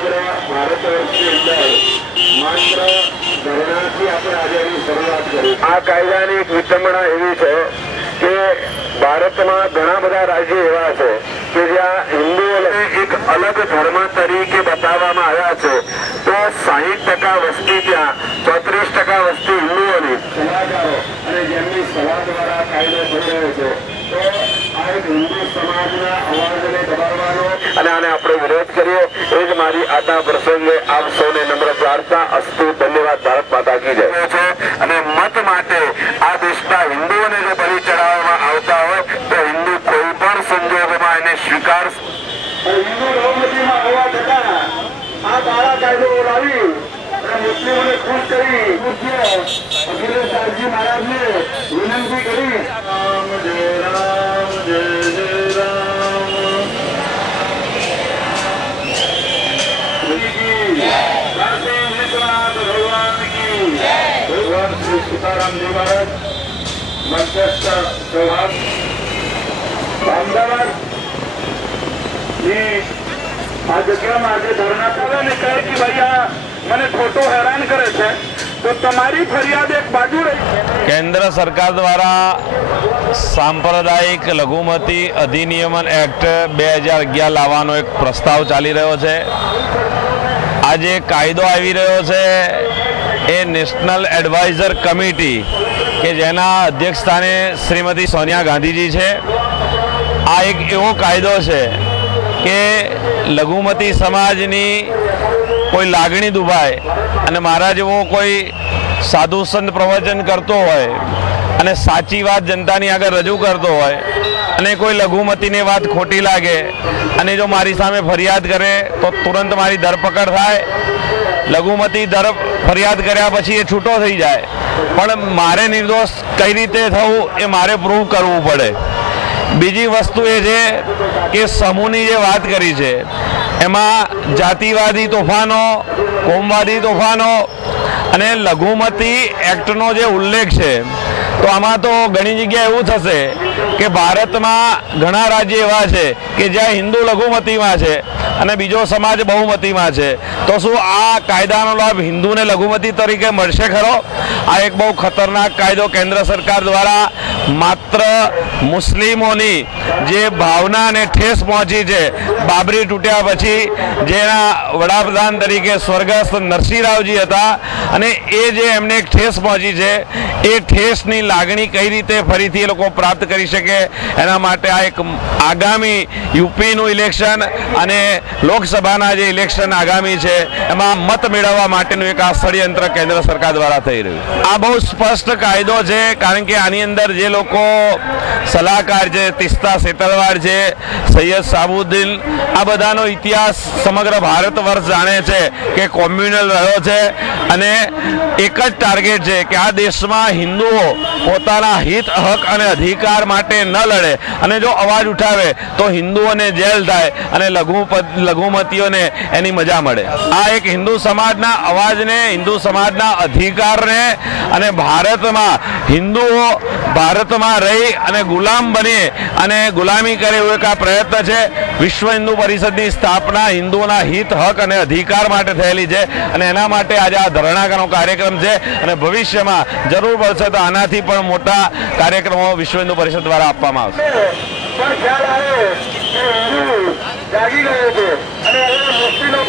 સમગ્ર ભારત વર્ષની અંદર માત્ર ધરણાથી આપણે આજે એની શરૂઆત કરી। આ કાયદાની એક વિટંબણા એવી છે કે ભારતમાં ઘણા બધા રાજ્યો એવા છે કે જ્યાં હિન્દુઓને એક અલગ ધર્મ તરીકે બતાવવામાં આવ્યા છે, તો 60% વસ્તી ત્યાં 34% વસ્તી હિન્દુઓની સલાહકારો અને જેમની સલાહ દ્વારા કાયદો થઈ રહ્યો છે, તો આ એક હિન્દુ સમાજના અવાજને દબાવવાનો અને આને આપણે વિરોધ કરીએ એ જ મારી આજના પ્રસંગે આપ સૌને નમ્ર પ્રાર્થના। અસ્તુ, ધન્યવાદ। ભારત માતા કી જય। અને મત માટે આ દેશના હિન્દુઓને જો બલિ ચડાવવામાં આવતા હોય તો હિન્દુ કોઈ પણ સંજોગોમાં એને સ્વીકાર। હિન્દુ બહુમતીમાં હોવા છતાં આ કાળા કાયદો લાવી અને મુસ્લિમોને ખુશ કરી પૂજ્ય અખિલેશજી મહારાજને વિનંતી કરી રામ જય રામ જય જય રામ ભગવાન શ્રી સીતારામજી મહારાજ મધ્યસ્થ ચૌહાણ અમદાવાદ આ જગ્યામાં આજે ધરણા કરે ને કહે કે ભાઈ આ મને ખોટો હેરાન કરે છે, તો તમારી ફરિયાદ એક બાજુ રહી। કેન્દ્ર સરકાર દ્વારા સાંપ્રદાયિક લઘુમતી અધિનિયમન એક્ટ 2011 લાવવાનો એક પ્રસ્તાવ ચાલી રહ્યો છે। આજે કાયદો આવી રહ્યો છે એ નેશનલ એડવાઇઝર કમિટી કે જેના અધ્યક્ષ સ્થાને શ્રીમતી સોનિયા ગાંધીજી છે। આ એક એવો કાયદો છે કે લઘુમતી સમાજની કોઈ લાગણી દુભાય અને મારા જેવો કોઈ સાધુ સંત પ્રવચન કરતો હોય અને સાચી વાત જનતાની આગળ રજૂ કરતો હોય અને કોઈ લઘુમતીની વાત ખોટી લાગે અને જો મારી સામે ફરિયાદ કરે તો તુરંત મારી ધરપકડ થાય। લઘુમતી ફરિયાદ કર્યા પછી એ છૂટો થઈ જાય, પણ મારે નિર્દોષ કઈ રીતે થવું એ મારે પ્રૂવ કરવું પડે। બીજી વસ્તુ એ છે કે સમૂહની જે વાત કરી છે એમાં જાતિવાદી તોફાનો, કોમવાદી તોફાનો અને લઘુમતી એક્ટનો જે ઉલ્લેખ છે, તો આમાં તો ઘણી જગ્યાએ એવું થશે કે ભારતમાં ઘણા રાજ્ય એવા છે કે જ્યાં હિન્દુ લઘુમતીમાં છે અને બીજો સમાજ બહુમતીમાં છે, તો શું આ કાયદાનો લાભ હિન્દુને લઘુમતી તરીકે મળશે ખરો? આ એક બહુ ખતરનાક કાયદો કેન્દ્ર સરકાર દ્વારા માત્ર મુસ્લિમોની જે ભાવનાને ઠેસ પહોંચી છે બાબરી તૂટ્યા પછી, જેના વડાપ્રધાન તરીકે સ્વર્ગસ્થ નરસિંહ રાવજી હતા, અને એ જે એમને એક ઠેસ પહોંચી છે એ ઠેસની લાગણી કઈ રીતે ફરીથી એ લોકો પ્રાપ્ત કરી શકે એના માટે આ એક આગામી યુપીનું ઇલેક્શન અને લોકસભાના જે ઇલેક્શન આગામી છે એમાં મત મેળવવા માટેનું એક આ ષડયંત્ર કેન્દ્ર સરકાર દ્વારા થઈ રહ્યું। આ બહુ સ્પષ્ટ કાયદો છે, કારણ કે આની અંદર જે લોકો સલાહકાર છે, તિસ્તા સેતરવાડ છે, સૈયદ સાબુદ્દીન, આ બધાનો ઇતિહાસ સમગ્ર ભારત વર્ષ જાણે છે કે કોમ્યુનલ રહ્યો છે અને એક જ ટાર્ગેટ છે કે આ દેશમાં હિન્દુઓ પોતાના હિત, હક અને અધિકાર માટે ન લડે અને જો અવાજ ઉઠાવે તો હિન્દુઓને જેલ થાય અને લઘુમતીઓને એની મજા મળે। આ એક હિન્દુ સમાજના અવાજને, હિન્દુ સમાજના અધિકારને અને ભારતમાં હિન્દુઓ ભારતમાં રહી અને ગુલામ બની અને ગુલામી કરે એવો એક આ પ્રયત્ન છે। વિશ્વ હિન્દુ પરિષદની સ્થાપના હિન્દુઓના હિત, હક અને અધિકાર માટે થયેલી છે અને એના માટે આજે આ ધરણાનો કાર્યક્રમ છે અને ભવિષ્યમાં જરૂર પડશે તો આનાથી પણ મોટા કાર્યક્રમો વિશ્વ હિન્દુ પરિષદ દ્વારા આપવામાં આવશે। જાગી ગયો છે અને હવે મુસ્લિમો